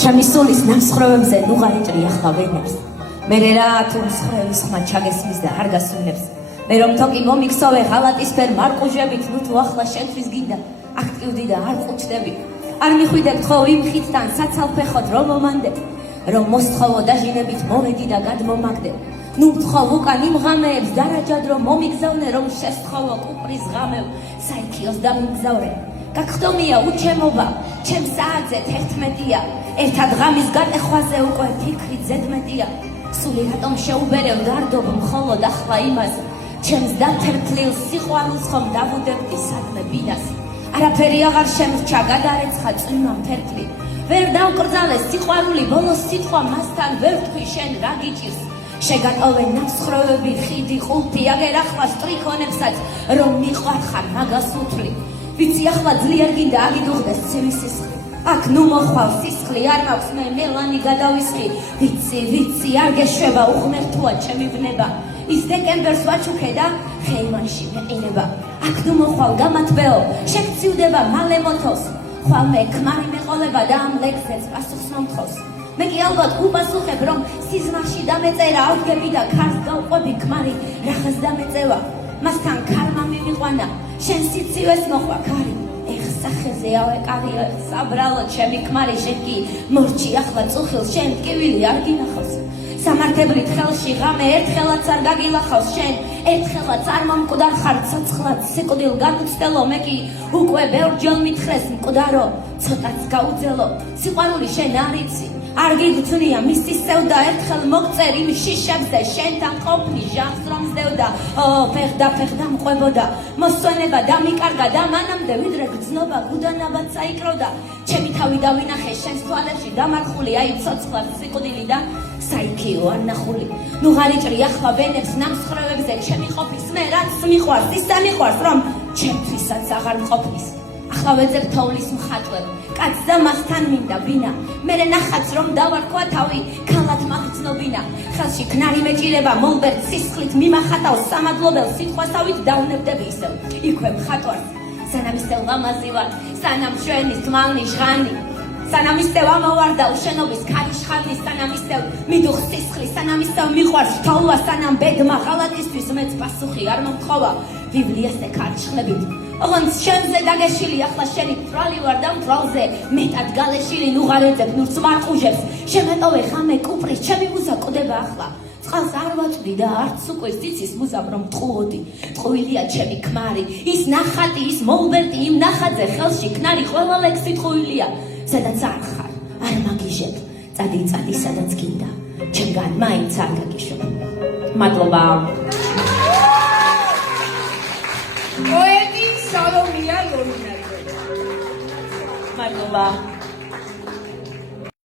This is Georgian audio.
ჩემი სულის ნამსხვრევებზე ნუღარი ჭრიახლა ვენებს მერე რა თუ მსხვრევის ხმა ჩაგესმის და არ გასვენებს მე რომ თოკი მომიქსოვე ღალატისფერ მარყუჟებით ნუ თუ ახლა შენთვის გინდა აქტივდი და არ ყუჩდები არ მიხვიდებ ხო იმ ხიდთან საცალფეხოდ რომ მომანდე რომ მოსთხოვო დაჟინებით მოვედი და გადმომაგდე ნუ ვთხოვ უკან იმ ღამეებს დარაჯად რომ მომიგზავნე რომ შესთხოვო კუპრის ღამევ საიქიოს დამიგზავრე გაგხდომია უჩემობა ჩემ საათზე 11-ია ერთად ღამის გატეხვაზე უკვე ფიქრით ზედმეტია სული რატომ შეუბერევ დარდობ მხოლოდ ახლა იმას ჩემს დათერფლილ სიყვარულს ხომ დავუდებდი სადმე ბინას არაფერი აღარ შემრჩა გადარეცხა წვიმა მთერფლი ვერ დავკრძალე სიყვარული ბოლოს სიტყვა მასთან ვერ თქვი შენ რა გიჭირს შეგატოვე ნამსხვრევები ხიდი ყულფი აგერ ახლა სტრიქონებსაც რომ მიყვარხარ მაგას უთვლი ვიცი ახლა ძლიერ გინდა აგიდუღდეს ცივი სისხლი აქ ნუ მოხვალ სისხლი არ მაქვს მე მელანი გადავისხი ვიცი არ გეშვება უღმერთოა ჩემი ბნება ის დეკემბერს ვაჩუქე და ხეიმანში მეყინება აქ ნუ მოხვალ გამათბეო შეგწივდება მალე მოთოს ხვალ მე ქმარი მეყოლება და ამ ლექსებს პასუხს მომთხოვს მე კი ალბათ უპასუხებ რომ სიზმარში დამეწერა ავდგები და ქარს გავყვები ქმარი რახას დამეწევა მასთან ქარმა მიმიყვანა შენ სიცივეს მოხვა ქარი სახეზე ავეკარიო საბრალო ჩემი ქმარი შენ კი მორჩი ახლა წუხილ შენ ტკივილი არ გინახავს სამართებლით ხელში ღამე ერთხელაც არ გაგილახავს შენ ერთხელაც არ მომკვდარ ხარ ცოცხლად სიკვდილ განუცდელო მე კი უკვე ბევრჯერ მითხრეს მკვდარო ცოტაც გაუძელო სიყვარული შენ არ იცი არ გიგწნია მისი სევდა ერთხელ მოგწერ იმ შიშებზე შენთან ყოფნი ჟამს რომ სდევდა ფეხდა მყვებოდა მოსვენება დამიკარგა და მანამდე ვიდრე გრძნობა გუდანაბად საიკროდა ჩემი თავი დავინახე შენს თვალებში დამარხული აი ცოცხლად სიკვდილი და საიქიო არ ნახული ნუ ღარიჭრი ახლა ვენებს ნამსხვრევებზე ჩემი ყოფის მე რაც მიყვარს ის დამიყვარს რომ ჩემთვისაც აღარ მყოფნის ახლა ვეძებ თოვლის მხატველ კაც და მასთან მინდა ბინა მერე ნახაც რომ დავარქვა თავი ქალად მაგრძნობინა ხელში ქნარი მეჭირება მოლბერტ სისხლით მიმახატავს სამადლობელ სიტყვასავით დაუნებდები ისევ იქვე მხატვარს სანამ ისევ ლამაზი ვარ სანამ ჩვენის თმალნი ჟღანი სანამ ისევ ამოვარდალ შენობის ქარიშხალი სანამ ისევ მიდუხ სისხლი სანამ ისევ მიყვარს თოლა სანამ ბედმა ღალატისთვის მეც პასუხი არ მომთხოვა ბიბლიასე ქარიშხლებით ოღონდ შენზე დაგეშილი ახლა შენი თვრალი ვარ და მთვრალზე მეტად გალეშილი ნუ ღარეძებ ნურს მარყუჟებს შემეტოვე ღამე კუპრის ჩემი მუზა კვდება ახლა წყალს არ ვაწვდი და არც უკვე ციცის მუზამ რომ ტყუოდი ტყუილია ჩემი ქმარი ის ნახატი ის მოლბერტი იმ ნახატზე ხელში ქნარი ყველა ლექსი ტყუილია სადაც არ ხარ არ მაგიჟებ წადი სადაც გინდა ჩემგან მაინც არ გაგიშვებ მადლობა Poeti Salomia Loruna. მადლობა